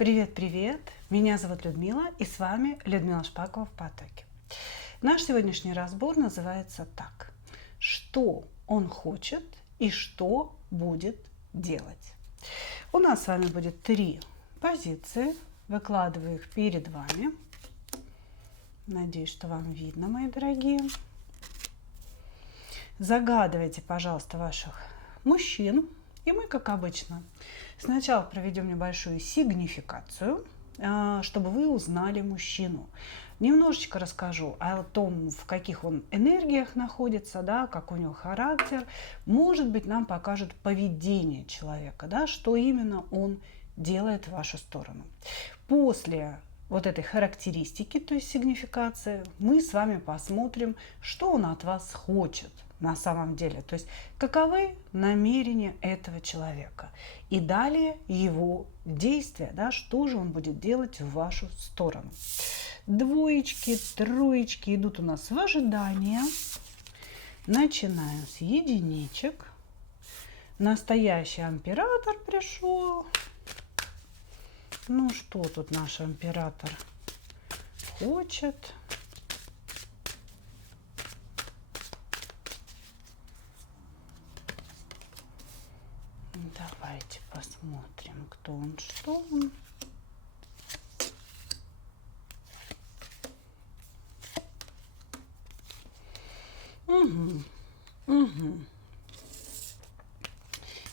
Привет-привет! Меня зовут Людмила, и с вами Людмила Шпакова в потоке. Наш сегодняшний разбор называется так. Что он хочет и что будет делать? У нас с вами будет 3 позиции. Выкладываю их перед вами. Надеюсь, что вам видно, мои дорогие. Загадывайте, пожалуйста, ваших мужчин. И мы, как обычно, сначала проведем небольшую сигнификацию, чтобы вы узнали мужчину. Немножечко расскажу о том, в каких он энергиях находится, да, как у него характер. Может быть, нам покажет поведение человека, да, что именно он делает в вашу сторону. После вот этой характеристики, то есть сигнификации, мы с вами посмотрим, что он от вас хочет на самом деле. То есть каковы намерения этого человека. И далее его действия, да, что же он будет делать в вашу сторону. Двоечки, троечки идут у нас в ожидание. Начинаем с единичек. Настоящий император пришел. Ну что тут наш император хочет? Давайте посмотрим, кто он, что он.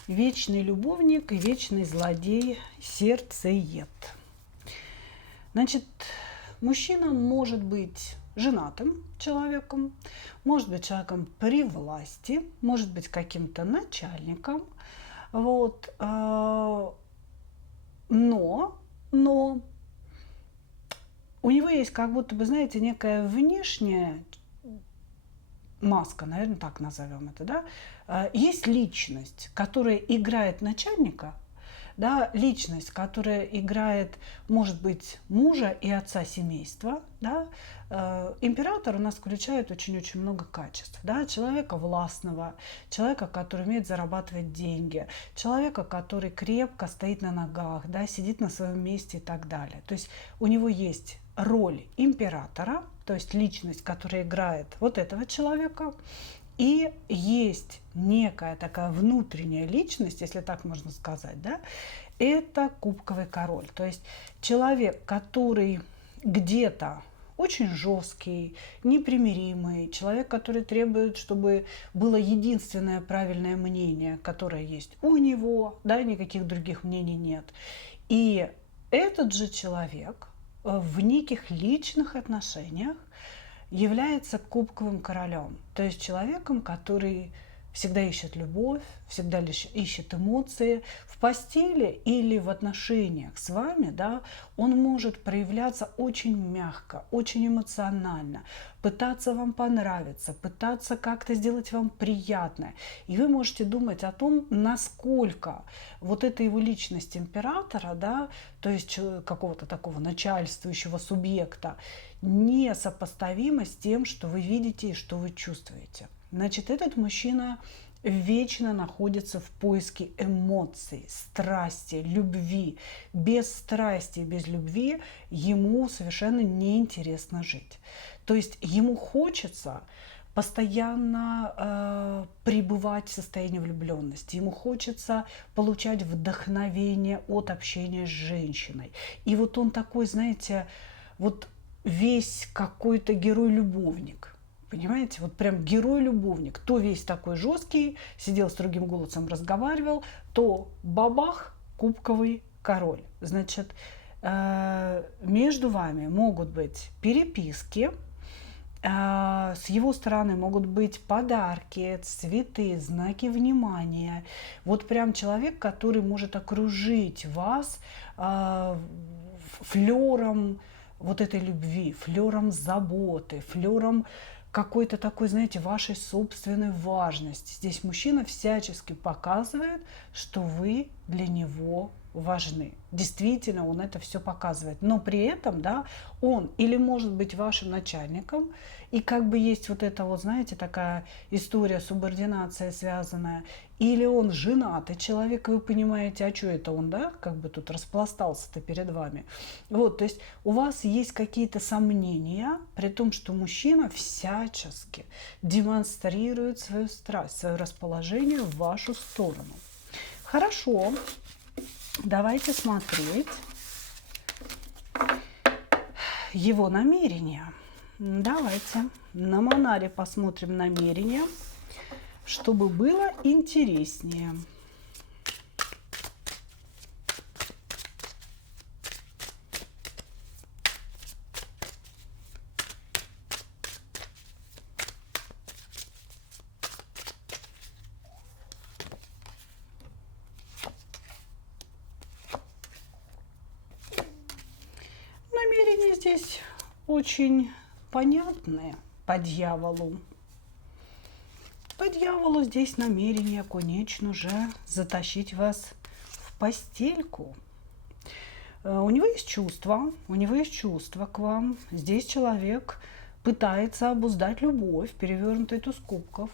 Вечный любовник и вечный злодей, сердцеед. Значит, мужчина может быть женатым человеком, может быть человеком при власти, может быть каким-то начальником. Вот. Но у него есть как будто бы, знаете, некая внешняя маска, наверное, так назовем это, да, есть личность, которая играет начальника, да, личность, которая играет, может быть, мужа и отца семейства, да. Император у нас включает очень-очень много качеств, да, человека властного, человека, который умеет зарабатывать деньги, человека, который крепко стоит на ногах, да, сидит на своем месте и так далее. То есть у него есть роль императора, то есть личность, которая играет вот этого человека, и есть некая такая внутренняя личность, если так можно сказать, да, это кубковый король. То есть человек, который где-то очень жесткий, непримиримый, человек, который требует, чтобы было единственное правильное мнение, которое есть у него, да, никаких других мнений нет. И этот же человек в неких личных отношениях является кубковым королем, то есть человеком, который всегда ищет любовь, всегда ищет эмоции. В постели или в отношениях с вами, да, он может проявляться очень мягко, очень эмоционально, пытаться вам понравиться, пытаться как-то сделать вам приятное. И вы можете думать о том, насколько вот эта его личность императора, да, то есть какого-то такого начальствующего субъекта, несопоставима с тем, что вы видите и что вы чувствуете. Значит, этот мужчина вечно находится в поиске эмоций, страсти, любви. Без страсти и без любви ему совершенно неинтересно жить. То есть ему хочется постоянно пребывать в состоянии влюбленности. Ему хочется получать вдохновение от общения с женщиной. И вот он такой, знаете, вот весь какой-то герой-любовник. Понимаете, вот прям герой-любовник. То весь такой жесткий, сидел с другим голосом, разговаривал, то бабах, кубковый король. Значит, между вами могут быть переписки, с его стороны могут быть подарки, цветы, знаки внимания. Вот прям человек, который может окружить вас флером вот этой любви, флером заботы, флером какой-то такой, знаете, вашей собственной важности. Здесь мужчина всячески показывает, что вы для него важны. Действительно, он это все показывает. Но при этом, да, он или может быть вашим начальником, и как бы есть вот эта вот, знаете, такая история, субординация связанная, или он женатый человек, и вы понимаете, а что это он, да, как бы тут распластался-то перед вами. Вот, то есть у вас есть какие-то сомнения, при том, что мужчина всячески демонстрирует свою страсть, свое расположение в вашу сторону. Хорошо, давайте смотреть его намерения. Давайте на Монаре посмотрим намерения, чтобы было интереснее. Намерения здесь очень понятные по дьяволу. По дьяволу здесь намерение, конечно же, затащить вас в постельку. У него есть чувства к вам. Здесь человек пытается обуздать любовь, перевернутый туз кубков.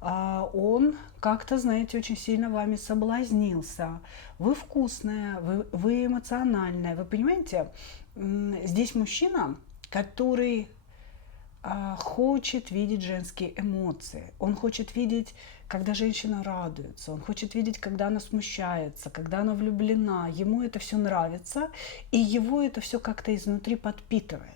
Он как-то, знаете, очень сильно вами соблазнился. Вы вкусная, вы эмоциональная. Вы понимаете, здесь мужчина, который хочет видеть женские эмоции. Он хочет видеть, когда женщина радуется. Он хочет видеть, когда она смущается, когда она влюблена. Ему это все нравится, и его это все как-то изнутри подпитывает.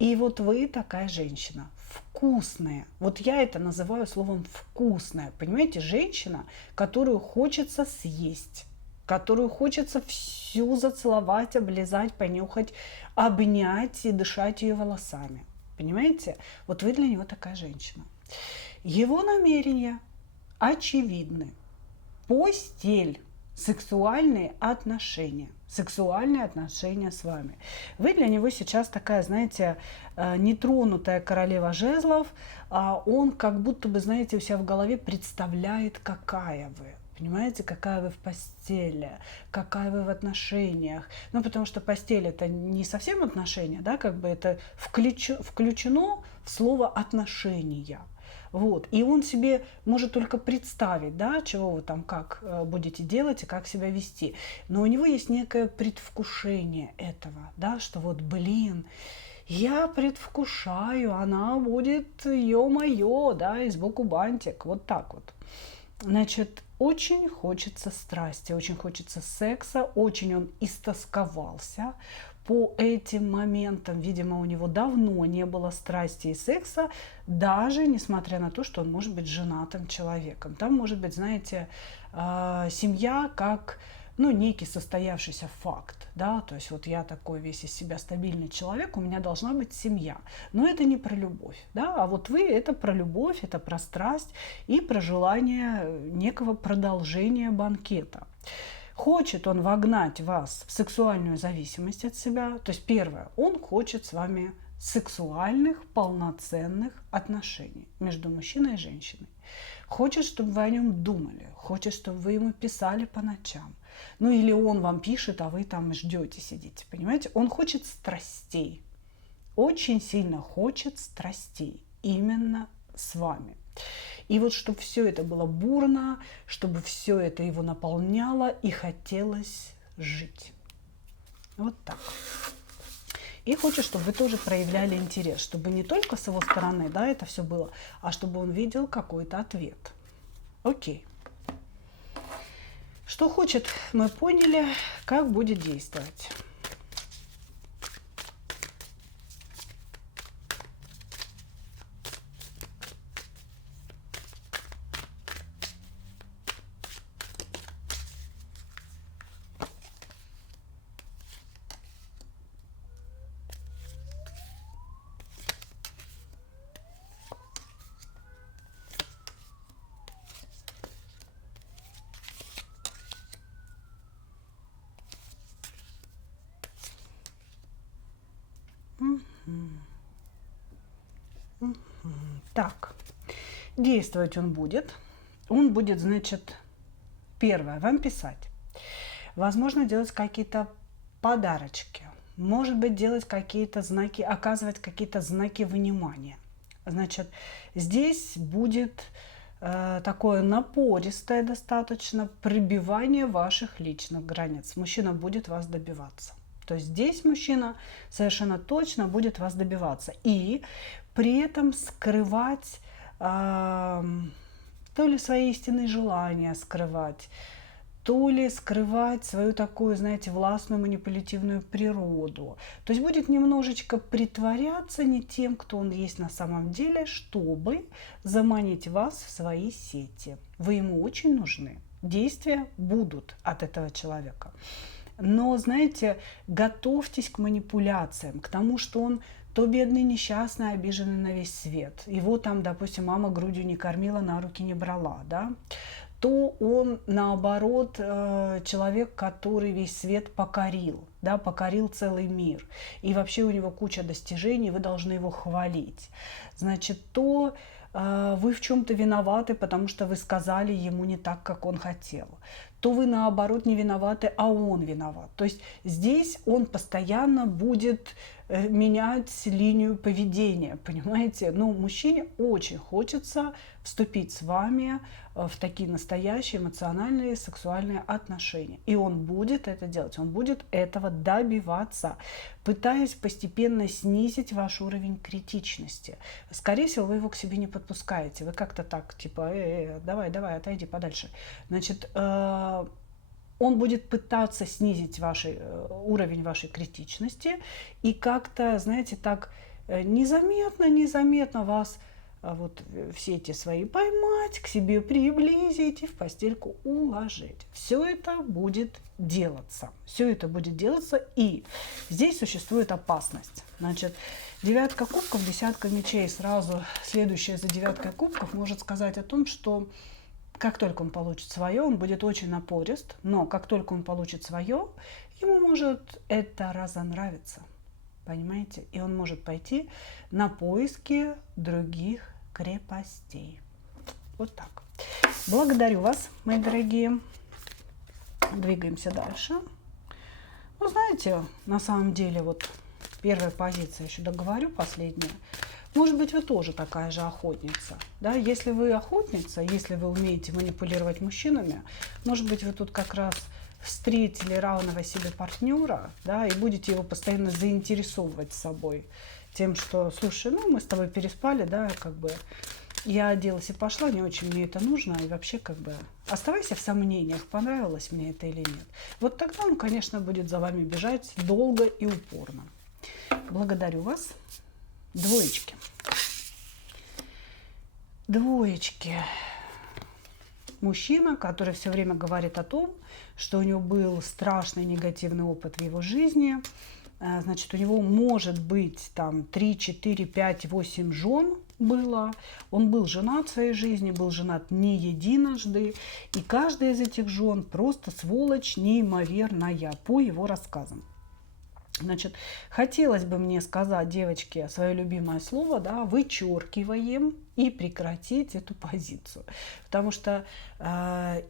И вот вы такая женщина, вкусная. Вот я это называю словом вкусная. Понимаете, женщина, которую хочется съесть, которую хочется всю зацеловать, облизать, понюхать, обнять и дышать ее волосами. Понимаете? Вот вы для него такая женщина. Его намерения очевидны. Постель, сексуальные отношения с вами. Вы для него сейчас такая, знаете, нетронутая королева жезлов. Он как будто бы, знаете, у себя в голове представляет, какая вы. Понимаете, какая вы в постели, какая вы в отношениях. Ну, потому что постель – это не совсем отношения, да, как бы это включено в слово «отношения». Вот. И он себе может только представить, да, чего вы там как будете делать и как себя вести. Но у него есть некое предвкушение этого, да, что вот, блин, я предвкушаю, она будет, ё-моё, да, и сбоку бантик, вот так вот. Значит, очень хочется страсти, очень хочется секса, очень он истосковался по этим моментам. Видимо, у него давно не было страсти и секса, даже несмотря на то, что он может быть женатым человеком. Там может быть, знаете, семья как, ну, некий состоявшийся факт, да, то есть вот я такой весь из себя стабильный человек, у меня должна быть семья, но это не про любовь, да, а вот вы это про любовь, это про страсть и про желание некого продолжения банкета. Хочет он вогнать вас в сексуальную зависимость от себя, то есть первое, он хочет с вами сексуальных, полноценных отношений между мужчиной и женщиной. Хочет, чтобы вы о нем думали, хочет, чтобы вы ему писали по ночам. Ну или он вам пишет, а вы там ждете, сидите, понимаете? Он хочет страстей, очень сильно хочет страстей именно с вами. И вот чтобы все это было бурно, чтобы все это его наполняло и хотелось жить. Вот так. И хочет, чтобы вы тоже проявляли интерес, чтобы не только с его стороны, да, это все было, а чтобы он видел какой-то ответ. Окей. Что хочет, мы поняли, как будет действовать. Так, действовать он будет. Он будет, значит, первое, вам писать. возможно, делать какие-то подарочки, может быть, делать какие-то знаки, оказывать какие-то знаки внимания. Значит, здесь будет такое напористое достаточно пробивание ваших личных границ. Мужчина будет вас добиваться. То есть здесь мужчина совершенно точно будет вас добиваться. И при этом скрывать то ли свои истинные желания скрывать, то ли скрывать свою такую, знаете, властную манипулятивную природу. То есть будет немножечко притворяться не тем, кто он есть на самом деле, чтобы заманить вас в свои сети. Вы ему очень нужны. Действия будут от этого человека. Но, знаете, готовьтесь к манипуляциям, к тому, что он то бедный, несчастный, обиженный на весь свет. Его там, допустим, мама грудью не кормила, на руки не брала, да? То он, наоборот, человек, который весь свет покорил, да, покорил целый мир. И вообще у него куча достижений, вы должны его хвалить. Значит, то вы в чем-то виноваты, потому что вы сказали ему не так, как он хотел. То вы, наоборот, не виноваты, а он виноват. То есть здесь он постоянно будет менять линию поведения, понимаете? Но мужчине очень хочется вступить с вами в такие настоящие эмоциональные, сексуальные отношения. И он будет это делать, он будет этого добиваться, пытаясь постепенно снизить ваш уровень критичности. Скорее всего, вы его к себе не подпускаете. Вы как-то так, типа, давай, отойди подальше. Значит, он будет пытаться снизить уровень вашей критичности и как-то, знаете, так незаметно вас вот все эти свои поймать, к себе приблизить и в постельку уложить. Все это будет делаться. Все это будет делаться, и здесь существует опасность. Значит, девятка кубков, десятка мечей, сразу следующая за девяткой кубков может сказать о том, что как только он получит свое, он будет очень напорист, но как только он получит свое, ему может это разонравиться, понимаете? И он может пойти на поиски других крепостей. Вот так. Благодарю вас, мои дорогие. Двигаемся дальше. Ну, знаете, на самом деле, вот первая позиция, еще договорю, последняя. Может быть, вы тоже такая же охотница. Да? Если вы охотница, если вы умеете манипулировать мужчинами, может быть, вы тут как раз встретили равного себе партнера, да, и будете его постоянно заинтересовывать собой. Тем, что, слушай, ну, мы с тобой переспали, да, как бы я оделась и пошла, не очень мне это нужно, и вообще, как бы, оставайся в сомнениях, понравилось мне это или нет. Вот тогда он, конечно, будет за вами бежать долго и упорно. Благодарю вас. Двоечки. Двоечки. Мужчина, который все время говорит о том, что у него был страшный негативный опыт в его жизни. Значит, у него может быть там 3, 4, 5, 8 жен было. Он был женат в своей жизни, был женат не единожды. И каждая из этих жен просто сволочь неимоверная, по его рассказам. Значит, хотелось бы мне сказать, девочки, свое любимое слово, да, вычеркиваем и прекратить эту позицию. Потому что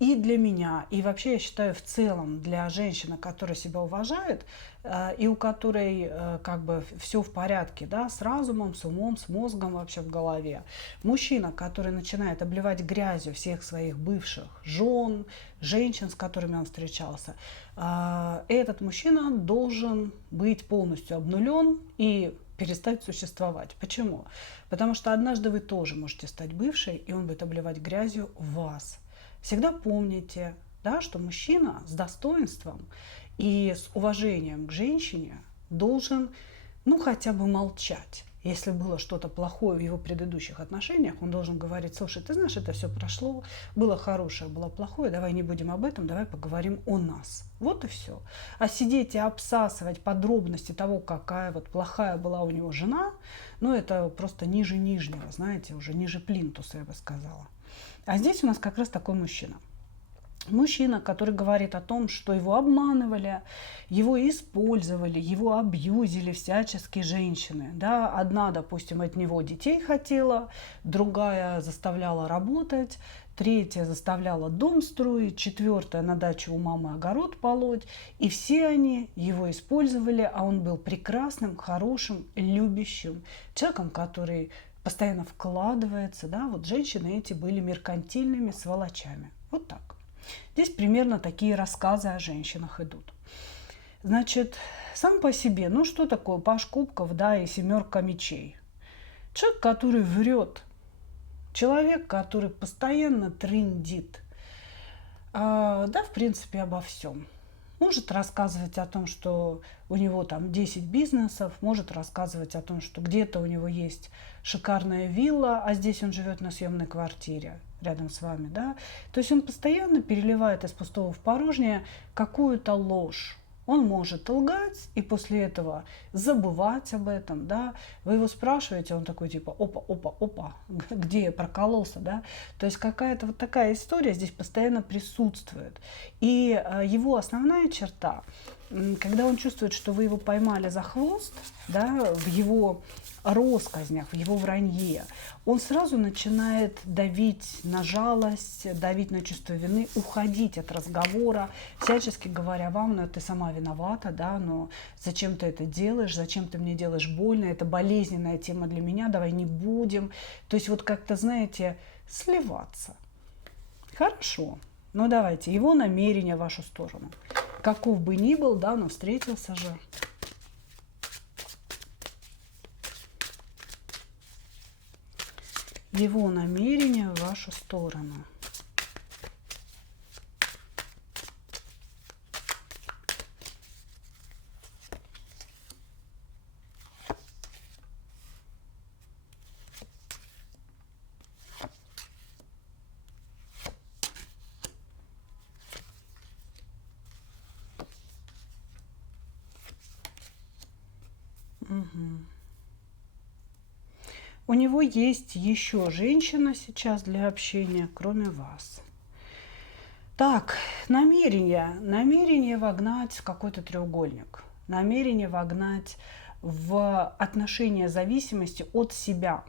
и для меня, и вообще, я считаю, в целом для женщины, которая себя уважает, и у которой как бы все в порядке, да, с разумом, с умом, с мозгом вообще в голове. Мужчина, который начинает обливать грязью всех своих бывших жен, женщин, с которыми он встречался, этот мужчина должен быть полностью обнулен и перестать существовать. Почему? Потому что однажды вы тоже можете стать бывшей, и он будет обливать грязью вас. Всегда помните, да, что мужчина с достоинством и с уважением к женщине должен, ну, хотя бы молчать. Если было что-то плохое в его предыдущих отношениях, он должен говорить: слушай, ты знаешь, это все прошло, было хорошее, было плохое, давай не будем об этом, давай поговорим о нас. Вот и все. А сидеть и обсасывать подробности того, какая вот плохая была у него жена, ну, это просто ниже нижнего, знаете, уже ниже плинтуса, я бы сказала. А здесь у нас как раз такой мужчина. Мужчина, который говорит о том, что его обманывали, его использовали, его абьюзили всячески женщины. Да? Одна, допустим, от него детей хотела, другая заставляла работать, третья заставляла дом строить, четвертая на даче у мамы огород полоть. И все они его использовали, а он был прекрасным, хорошим, любящим человеком, который постоянно вкладывается. Да? Вот женщины эти были меркантильными сволочами. Вот так. Здесь примерно такие рассказы о женщинах идут. Значит, сам по себе, ну что такое паж кубков, да, и семерка мечей? Человек, который врет, человек, который постоянно трындит, да, в принципе, обо всем. Может рассказывать о том, что у него там 10 бизнесов, может рассказывать о том, что где-то у него есть шикарная вилла, а здесь он живет на съемной квартире рядом с вами, да. То есть он постоянно переливает из пустого в порожнее какую-то ложь. Он может лгать и после этого забывать об этом, да. Вы его спрашиваете, он такой типа опа, где я прокололся, да. То есть какая-то вот такая история здесь постоянно присутствует. И его основная черта, когда он чувствует, что вы его поймали за хвост, да, в его россказнях, в его вранье, он сразу начинает давить на жалость, давить на чувство вины, уходить от разговора, всячески говоря вам, ну ты сама виновата, да, но зачем ты это делаешь, зачем ты мне делаешь больно, это болезненная тема для меня, давай не будем. То есть вот как-то, знаете, сливаться. Хорошо, но давайте, его намерение в вашу сторону. Каков бы ни был, да, но встретился же. Его намерение в вашу сторону. У него есть еще женщина сейчас для общения, кроме вас. Так, намерение. Намерение вогнать в какой-то треугольник. Намерение вогнать в отношения зависимости от себя.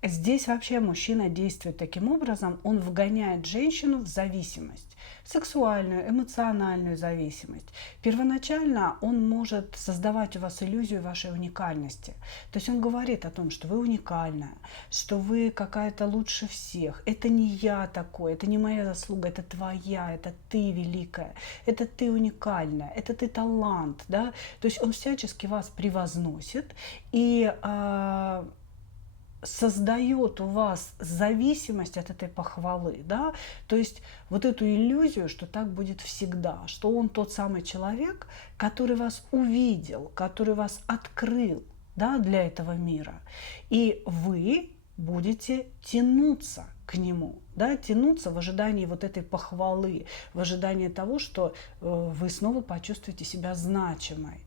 Здесь вообще мужчина действует таким образом, он вгоняет женщину в зависимость, сексуальную, эмоциональную зависимость. Первоначально он может создавать у вас иллюзию вашей уникальности. То есть он говорит о том, что вы уникальная, что вы какая-то лучше всех. Это не я такой, это не моя заслуга, это твоя, это ты великая, это ты уникальная, это ты талант. Да? То есть он всячески вас превозносит и создает у вас зависимость от этой похвалы, да, то есть вот эту иллюзию, что так будет всегда, что он тот самый человек, который вас увидел, который вас открыл, да, для этого мира, и вы будете тянуться к нему, да, тянуться в ожидании вот этой похвалы, в ожидании того, что вы снова почувствуете себя значимой.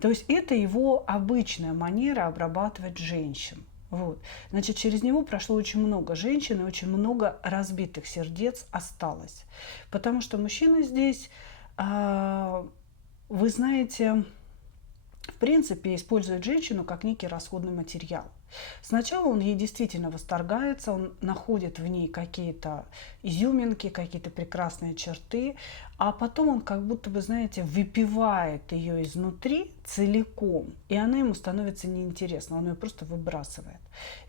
То есть это его обычная манера обрабатывать женщин. Вот. Значит, через него прошло очень много женщин и очень много разбитых сердец осталось. Потому что мужчина здесь, вы знаете, в принципе, использует женщину как некий расходный материал. Сначала он ей действительно восторгается, он находит в ней какие-то изюминки, какие-то прекрасные черты, а потом он как будто бы, знаете, выпивает ее изнутри целиком, и она ему становится неинтересна, он ее просто выбрасывает.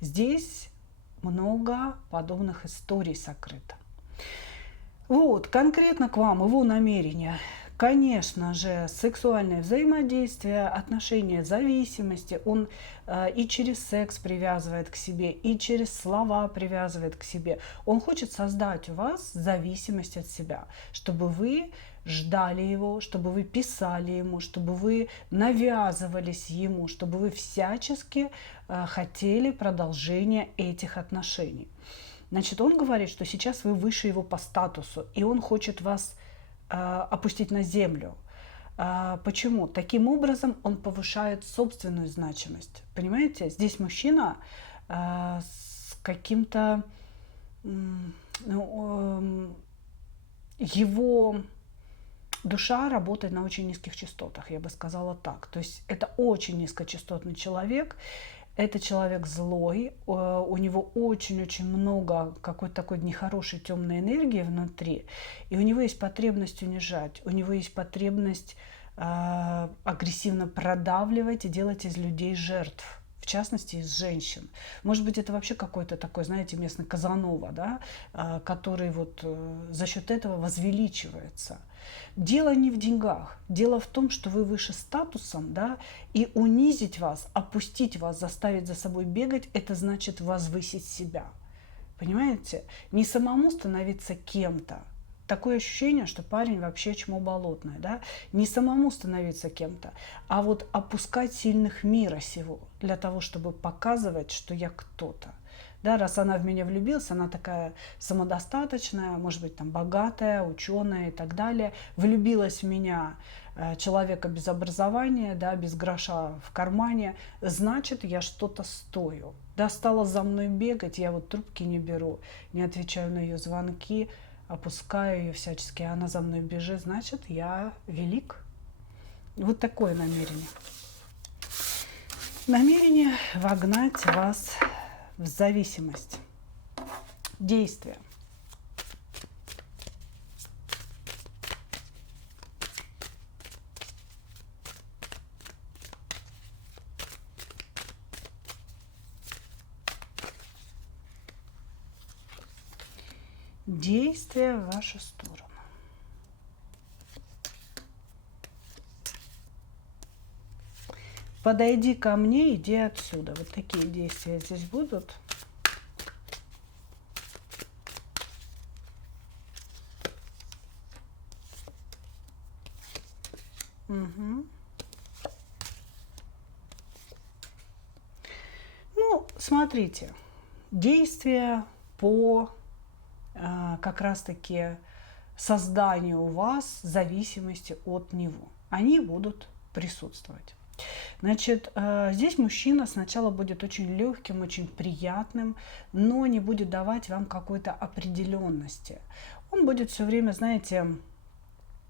Здесь много подобных историй сокрыто. Вот, конкретно к вам его намерения. Конечно же, сексуальное взаимодействие, отношения зависимости, он и через секс привязывает к себе, и через слова привязывает к себе. Он хочет создать у вас зависимость от себя, чтобы вы ждали его, чтобы вы писали ему, чтобы вы навязывались ему, чтобы вы всячески хотели продолжения этих отношений. Значит, он говорит, что сейчас вы выше его по статусу, и он хочет вас опустить на землю. Почему? Таким образом он повышает собственную значимость. Понимаете? Здесь мужчина с каким-то... его душа работает на очень низких частотах, я бы сказала так. То есть это очень низкочастотный человек. Это человек злой, у него очень-очень много какой-то такой нехорошей темной энергии внутри, и у него есть потребность унижать, у него есть потребность агрессивно продавливать и делать из людей жертв, в частности, из женщин. Может быть, это вообще какой-то такой, знаете, местный Казанова, да, который вот за счет этого возвеличивается. Дело не в деньгах. Дело в том, что вы выше статусом, да, и унизить вас, опустить вас, заставить за собой бегать, это значит возвысить себя. Понимаете? Не самому становиться кем-то. Такое ощущение, что парень вообще чмо болотное, да? Не самому становиться кем-то, а вот опускать сильных мира сего для того, чтобы показывать, что я кто-то. Да, раз она в меня влюбилась, она такая самодостаточная, может быть, там богатая, ученая и так далее. Влюбилась в меня человека без образования, да, без гроша в кармане, значит, я что-то стою. Да, стала за мной бегать, я вот трубки не беру, не отвечаю на ее звонки, опускаю ее всячески, а она за мной бежит, значит, я велик. Вот такое намерение. Намерение вогнать вас в зависимость. Действие. Действие в вашу сторону. Подойди ко мне, иди отсюда. Вот такие действия здесь будут. Угу. Ну, смотрите, действия по как раз-таки созданию у вас зависимости от него. Они будут присутствовать. Значит, здесь мужчина сначала будет очень легким, очень приятным, но не будет давать вам какой-то определенности. Он будет все время, знаете,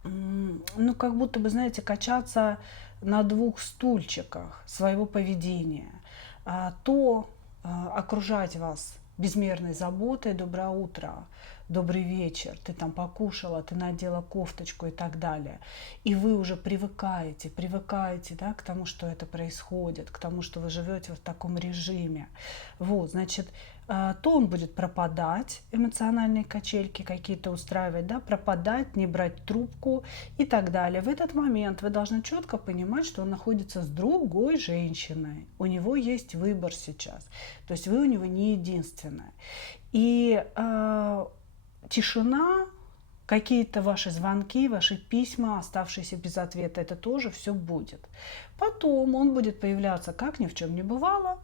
ну, как будто бы, знаете, качаться на двух стульчиках своего поведения. То окружать вас безмерной заботой, доброе утро, добрый вечер, ты там покушала, ты надела кофточку и так далее. И вы уже привыкаете, да, к тому, что это происходит, к тому, что вы живете в таком режиме. Вот, значит, то он будет пропадать, эмоциональные качельки какие-то устраивать, да, пропадать, не брать трубку и так далее. В этот момент вы должны четко понимать, что он находится с другой женщиной. У него есть выбор сейчас. То есть вы у него не единственная. И тишина, какие-то ваши звонки, ваши письма, оставшиеся без ответа, это тоже все будет. Потом он будет появляться, как ни в чем не бывало.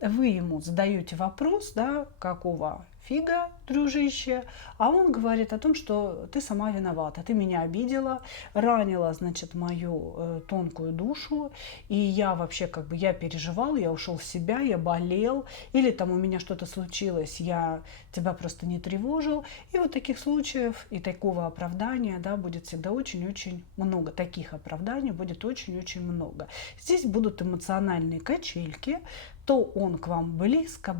Вы ему задаете вопрос, да, какого фига, дружище, а он говорит о том, что ты сама виновата, ты меня обидела, ранила, значит, мою тонкую душу, и я вообще как бы, я переживал, я ушел в себя, я болел, или там у меня что-то случилось, я тебя просто не тревожил, и вот таких случаев и такого оправдания, да, будет всегда очень-очень много, таких оправданий будет очень-очень много. Здесь будут эмоциональные качельки, то он к вам близко,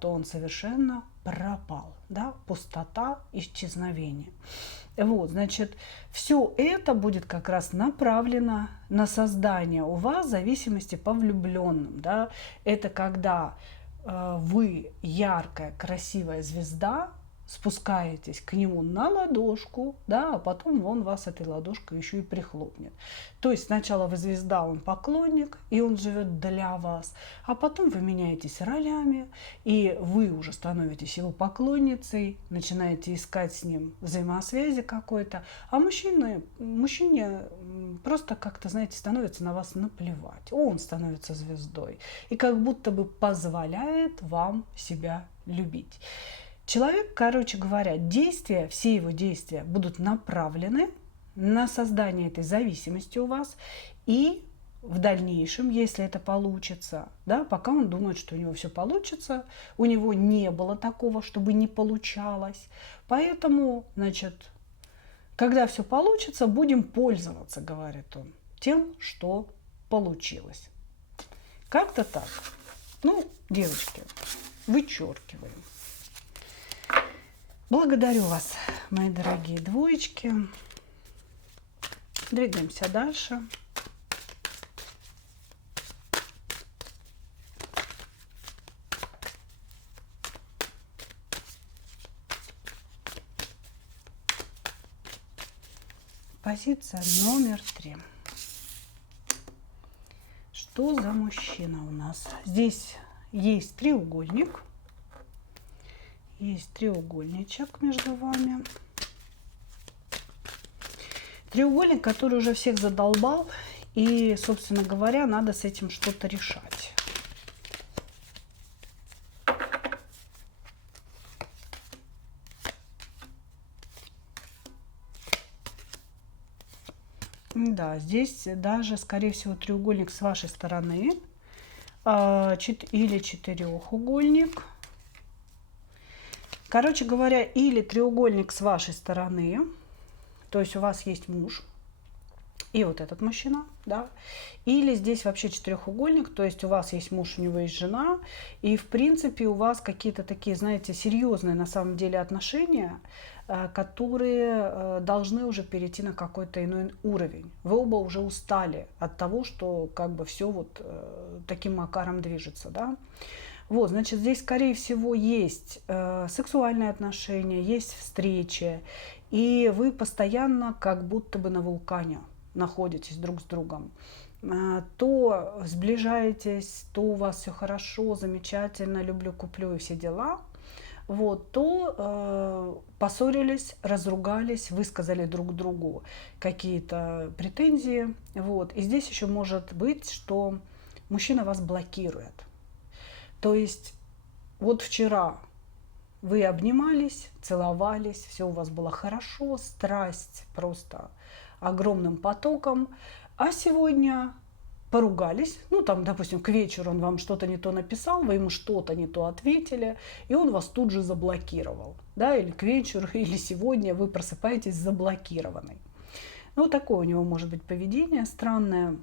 то он совершенно пропал, да, пустота, исчезновение. Вот, значит, все это будет как раз направлено на создание у вас зависимости по влюбленным, да, это когда вы яркая, красивая звезда, спускаетесь к нему на ладошку, да, а потом он вас этой ладошкой еще и прихлопнет. То есть сначала вы звезда, он поклонник, и он живет для вас, а потом вы меняетесь ролями, и вы уже становитесь его поклонницей, начинаете искать с ним взаимосвязи какой-то, а мужчине просто как-то, знаете, становится на вас наплевать. Он становится звездой и как будто бы позволяет вам себя любить. Человек, короче говоря, действия, все его действия будут направлены на создание этой зависимости у вас, и в дальнейшем, если это получится, да, пока он думает, что у него все получится, у него не было такого, чтобы не получалось. Поэтому, значит, когда все получится, будем пользоваться, говорит он, тем, что получилось. Как-то так. Ну, девочки, вычеркиваем. Благодарю вас, мои дорогие двоечки. Двигаемся дальше. Позиция номер 3. Что за мужчина у нас? Здесь есть треугольник. Есть треугольничек между вами. Треугольник, который уже всех задолбал. И, собственно говоря, надо с этим что-то решать. Да, здесь даже, скорее всего, треугольник с вашей стороны или четырехугольник. Короче говоря, или треугольник с вашей стороны, то есть у вас есть муж и вот этот мужчина, да, или здесь вообще четырехугольник, то есть у вас есть муж, у него есть жена, и в принципе у вас какие-то такие, знаете, серьезные на самом деле отношения, которые должны уже перейти на какой-то иной уровень. Вы оба уже устали от того, что как бы все вот таким макаром движется, да. Вот, значит, здесь, скорее всего, есть сексуальные отношения, есть встречи, и вы постоянно как будто бы на вулкане находитесь друг с другом. То сближаетесь, то у вас все хорошо, замечательно, люблю, куплю и все дела. Вот, то поссорились, разругались, высказали друг другу какие-то претензии. Вот. И здесь еще может быть, что мужчина вас блокирует. То есть вот вчера вы обнимались, целовались, все у вас было хорошо, страсть просто огромным потоком, а сегодня поругались, ну там, допустим, к вечеру он вам что-то не то написал, вы ему что-то не то ответили, и он вас тут же заблокировал, да, или к вечеру, или сегодня вы просыпаетесь заблокированной. Ну, такое у него может быть поведение странное.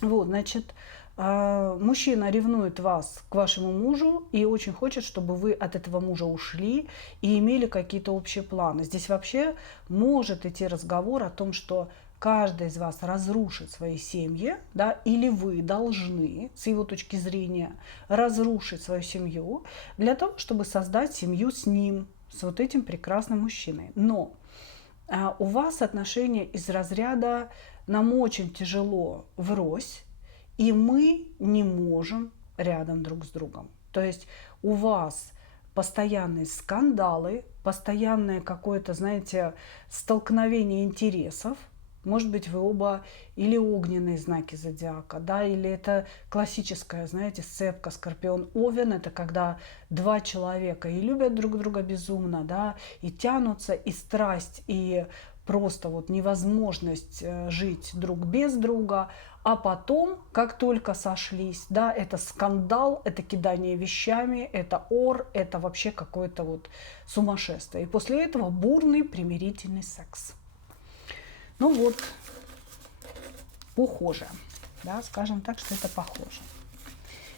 Вот, значит, мужчина ревнует вас к вашему мужу и очень хочет, чтобы вы от этого мужа ушли и имели какие-то общие планы. Здесь вообще может идти разговор о том, что каждый из вас разрушит свои семьи, да, или вы должны, с его точки зрения, разрушить свою семью для того, чтобы создать семью с ним, с вот этим прекрасным мужчиной. Но у вас отношения из разряда «нам очень тяжело врозь, и мы не можем рядом друг с другом». То есть у вас постоянные скандалы, постоянное какое-то, знаете, столкновение интересов. Может быть, вы оба или огненные знаки зодиака, да, или это классическая, знаете, сцепка Скорпион-Овен. Это когда два человека и любят друг друга безумно, да, и тянутся, и страсть, и просто вот невозможность жить друг без друга. А потом, как только сошлись, да, это скандал, это кидание вещами, это ор, это вообще какое-то вот сумасшествие. И после этого бурный примирительный секс. Ну вот, похоже, да, скажем так, что это похоже.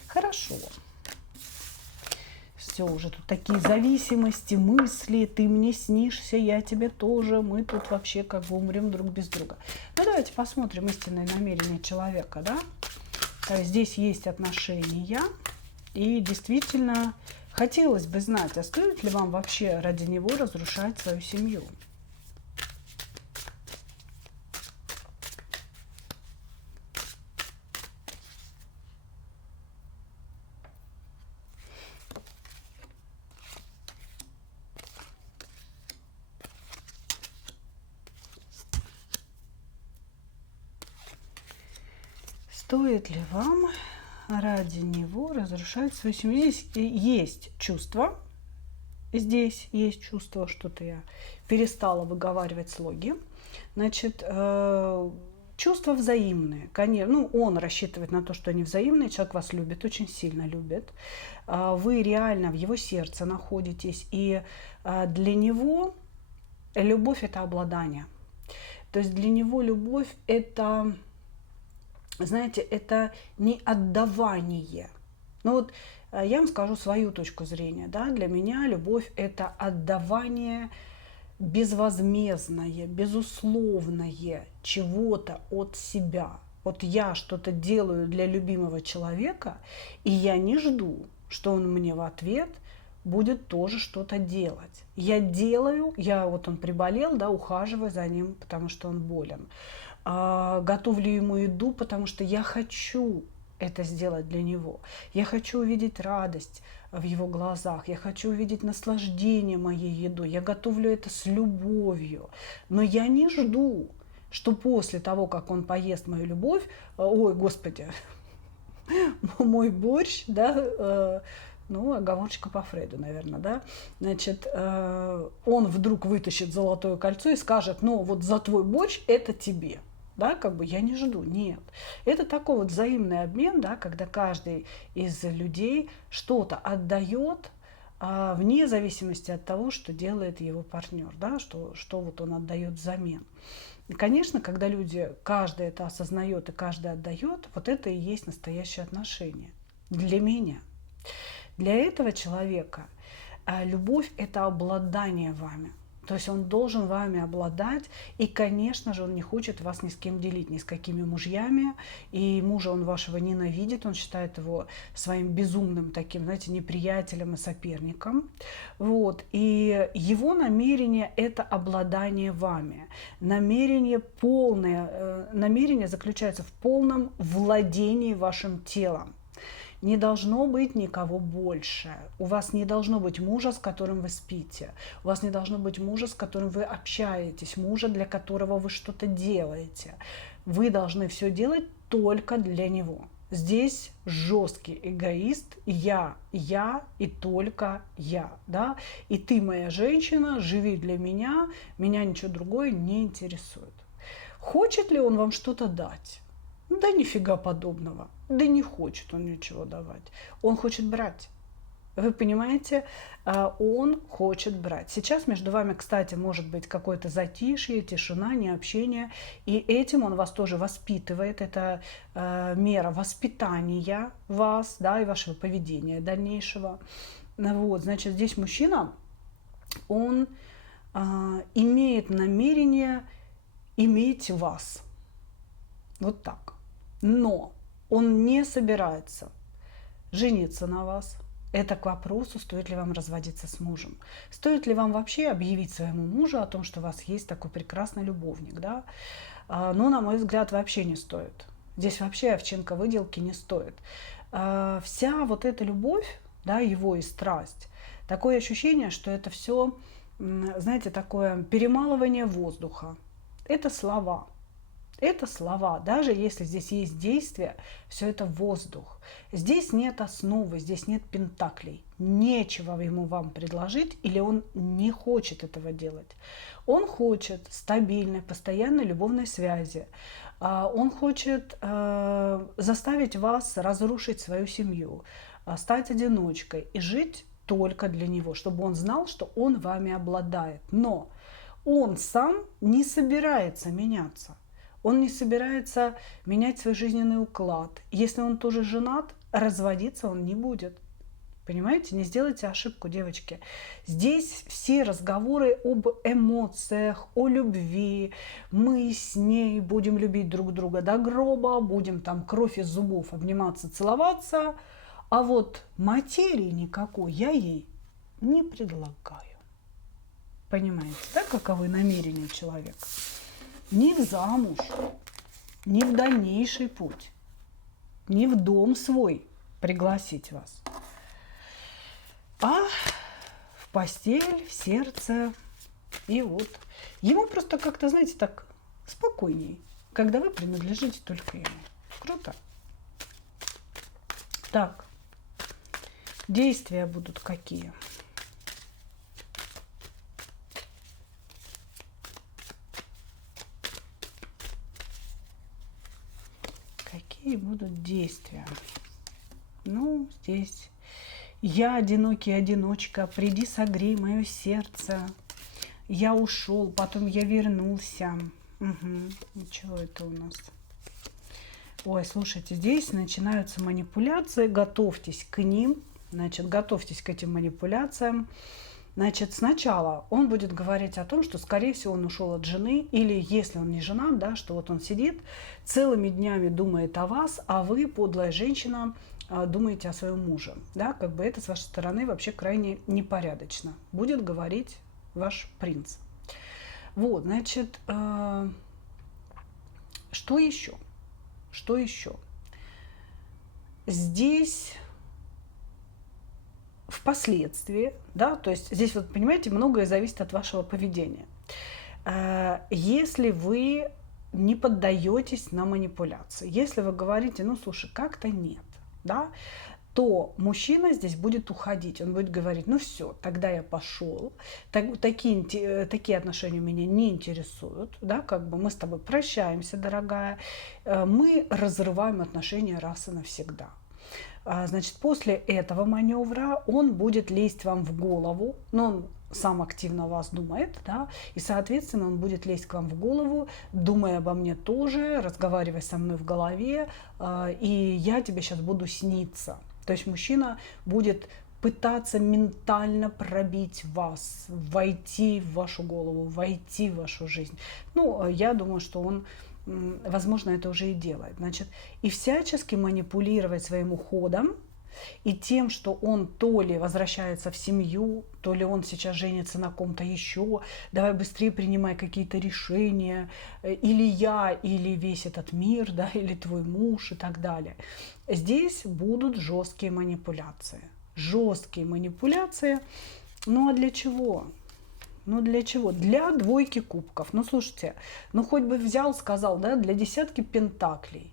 Хорошо. Все, уже тут такие зависимости, мысли, ты мне снишься, я тебе тоже, мы тут вообще как бы умрем друг без друга. Ну, давайте посмотрим истинное намерение человека, да. То есть здесь есть отношения, и действительно хотелось бы знать, а стоит ли вам вообще ради него разрушать свою семью. Стоит ли вам ради него разрушать свою семью? Здесь есть чувство. Здесь есть чувство, что-то я перестала выговаривать слоги. Значит, чувства взаимные. Конечно, ну, он рассчитывает на то, что они взаимные. Человек вас любит, очень сильно любит. Вы реально в его сердце находитесь. И для него любовь – это обладание. То есть для него любовь – это знаете, это не отдавание. Ну вот я вам скажу свою точку зрения. Да? Для меня любовь – это отдавание безвозмездное, безусловное чего-то от себя. Вот я что-то делаю для любимого человека, и я не жду, что он мне в ответ будет тоже что-то делать. Я делаю, вот он приболел, да, ухаживаю за ним, потому что он болен. Готовлю ему еду, потому что я хочу это сделать для него. Я хочу увидеть радость в его глазах, я хочу увидеть наслаждение моей едой. Я готовлю это с любовью. Но я не жду, что после того, как он поест мою любовь, ой, Господи, мой борщ, да, ну, оговорочка по Фрейду, наверное, да, значит, он вдруг вытащит золотое кольцо и скажет, ну, вот за твой борщ это тебе. Да, как бы я не жду, нет. Это такой вот взаимный обмен, да, когда каждый из людей что-то отдает, вне зависимости от того, что делает его партнер, да, что вот он отдает взамен. И, конечно, когда люди, каждый это осознает и каждый отдает, вот это и есть настоящее отношение для меня. Для этого человека любовь – это обладание вами. То есть он должен вами обладать, и, конечно же, он не хочет вас ни с кем делить, ни с какими мужьями, и мужа он вашего ненавидит, он считает его своим безумным таким, знаете, неприятелем и соперником. Вот. И его намерение – это обладание вами. Намерение заключается в полном владении вашим телом. Не должно быть никого больше. У вас не должно быть мужа, с которым вы спите. У вас не должно быть мужа, с которым вы общаетесь, мужа, для которого вы что-то делаете. Вы должны все делать только для него. Здесь жесткий эгоист, я и только я. Да? И ты, моя женщина, живи для меня ничего другое не интересует. Хочет ли он вам что-то дать? Да нифига подобного. Да не хочет он ничего давать. Он хочет брать. Вы понимаете? Он хочет брать. Сейчас между вами, кстати, может быть какое-то затишье, тишина, необщение. И этим он вас тоже воспитывает. Это мера воспитания вас, да, и вашего поведения дальнейшего. Вот, значит, здесь мужчина, он имеет намерение иметь вас. Вот так. Но он не собирается жениться на вас. Это к вопросу, стоит ли вам разводиться с мужем. Стоит ли вам вообще объявить своему мужу о том, что у вас есть такой прекрасный любовник. Да? Но, на мой взгляд, вообще не стоит. Здесь вообще овчинка выделки не стоит. Вся вот эта любовь, да, его и страсть, такое ощущение, что это все, знаете, такое перемалывание воздуха. Это слова. Это слова. Даже если здесь есть действие, все это воздух. Здесь нет основы, здесь нет пентаклей. Нечего ему вам предложить, или он не хочет этого делать. Он хочет стабильной, постоянной любовной связи. Он хочет заставить вас разрушить свою семью, стать одиночкой и жить только для него, чтобы он знал, что он вами обладает. Но он сам не собирается меняться. Он не собирается менять свой жизненный уклад. Если он тоже женат, разводиться он не будет. Понимаете? Не сделайте ошибку, девочки. Здесь все разговоры об эмоциях, о любви. Мы с ней будем любить друг друга до гроба, будем там кровь из зубов обниматься, целоваться. А вот материи никакой я ей не предлагаю. Понимаете, да, каковы намерения человека? Ни в замуж, ни в дальнейший путь, ни в дом свой пригласить вас, а в постель, в сердце. И вот ему просто как-то, знаете, так спокойней, когда вы принадлежите только ему. Круто. Так, действия будут какие? Какие будут действия? Ну, здесь я одинокий одиночка, приди, согрей мое сердце. Я ушел, потом я вернулся. Угу. И что это у нас? Ой, слушайте, здесь начинаются манипуляции, готовьтесь к ним, значит, готовьтесь к этим манипуляциям. Значит, сначала он будет говорить о том, что, скорее всего, он ушел от жены, или если он не женат, да, что вот он сидит целыми днями думает о вас, а вы, подлая женщина, думаете о своем муже. Да, как бы это с вашей стороны вообще крайне непорядочно. Будет говорить ваш принц. Вот, значит, что еще? Что еще? Здесь впоследствии, да, то есть здесь, вот понимаете, многое зависит от вашего поведения. Если вы не поддаетесь на манипуляции, если вы говорите, ну, слушай, как-то нет, да, то мужчина здесь будет уходить. Он будет говорить, ну все, тогда я пошел, такие отношения меня не интересуют, да, как бы мы с тобой прощаемся, дорогая, мы разрываем отношения раз и навсегда. Значит, после этого маневра он будет лезть вам в голову, но он сам активно о вас думает, да, и, соответственно, он будет лезть к вам в голову, думая обо мне тоже, разговаривая со мной в голове, и я тебе сейчас буду сниться. То есть мужчина будет пытаться ментально пробить вас, войти в вашу голову, войти в вашу жизнь. Ну, я думаю, что он, возможно, это уже и делает. Значит, и всячески манипулировать своим уходом и тем, что он то ли возвращается в семью, то ли он сейчас женится на ком-то еще, давай быстрее принимай какие-то решения, или я, или весь этот мир, да, или твой муж и так далее. Здесь будут жесткие манипуляции. Жесткие манипуляции. Ну а для чего? Ну для чего? Для двойки кубков. Ну слушайте, ну хоть бы взял, сказал, да, для десятки пентаклей,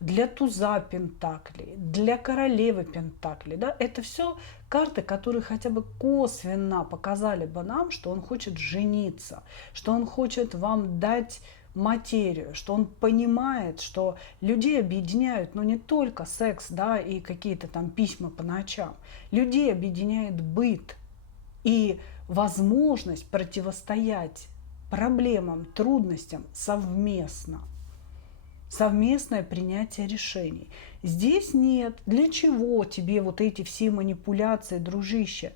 для туза пентаклей, для королевы пентаклей, да, это все карты, которые хотя бы косвенно показали бы нам, что он хочет жениться, что он хочет вам дать материю, что он понимает, что людей объединяют, ну, не только секс, да, и какие-то там письма по ночам. Людей объединяет быт и возможность противостоять проблемам, трудностям совместно. Совместное принятие решений. Здесь нет. Для чего тебе вот эти все манипуляции, дружище?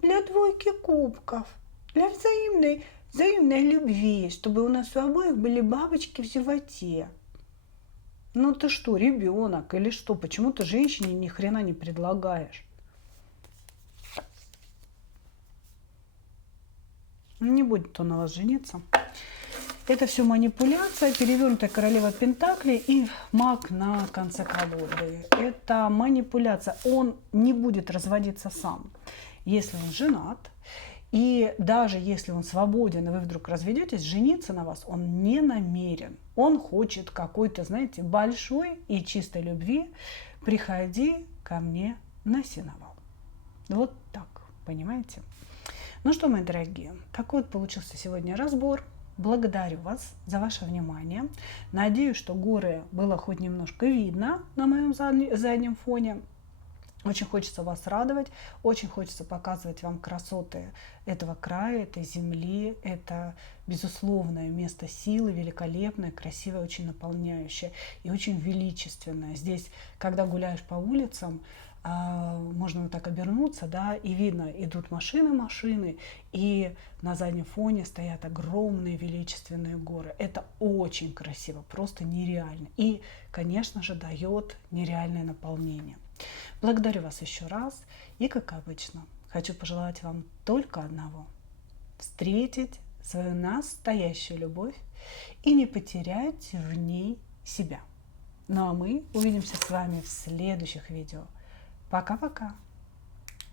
Для двойки кубков, для взаимной любви, чтобы у нас у обоих были бабочки в животе. Ну ты что, ребенок или что? Почему ты женщине ни хрена не предлагаешь? Не будет он на вас жениться. Это все манипуляция, перевернутая королева пентаклей и маг на конце колоды. Это манипуляция. Он не будет разводиться сам, если он женат. И даже если он свободен, и вы вдруг разведетесь, жениться на вас он не намерен. Он хочет какой-то, знаете, большой и чистой любви. Приходи ко мне на сеновал. Вот так, понимаете? Ну что, мои дорогие, такой вот получился сегодня разбор. Благодарю вас за ваше внимание. Надеюсь, что горы было хоть немножко видно на моем заднем фоне. Очень хочется вас радовать, очень хочется показывать вам красоты этого края, этой земли. Это безусловное место силы, великолепное, красивое, очень наполняющее и очень величественное. Здесь, когда гуляешь по улицам, можно вот так обернуться, да, и видно, идут машины, и на заднем фоне стоят огромные величественные горы. Это очень красиво, просто нереально. И, конечно же, дает нереальное наполнение. Благодарю вас еще раз. И, как обычно, хочу пожелать вам только одного. Встретить свою настоящую любовь и не потерять в ней себя. Ну а мы увидимся с вами в следующих видео. Пока-пока!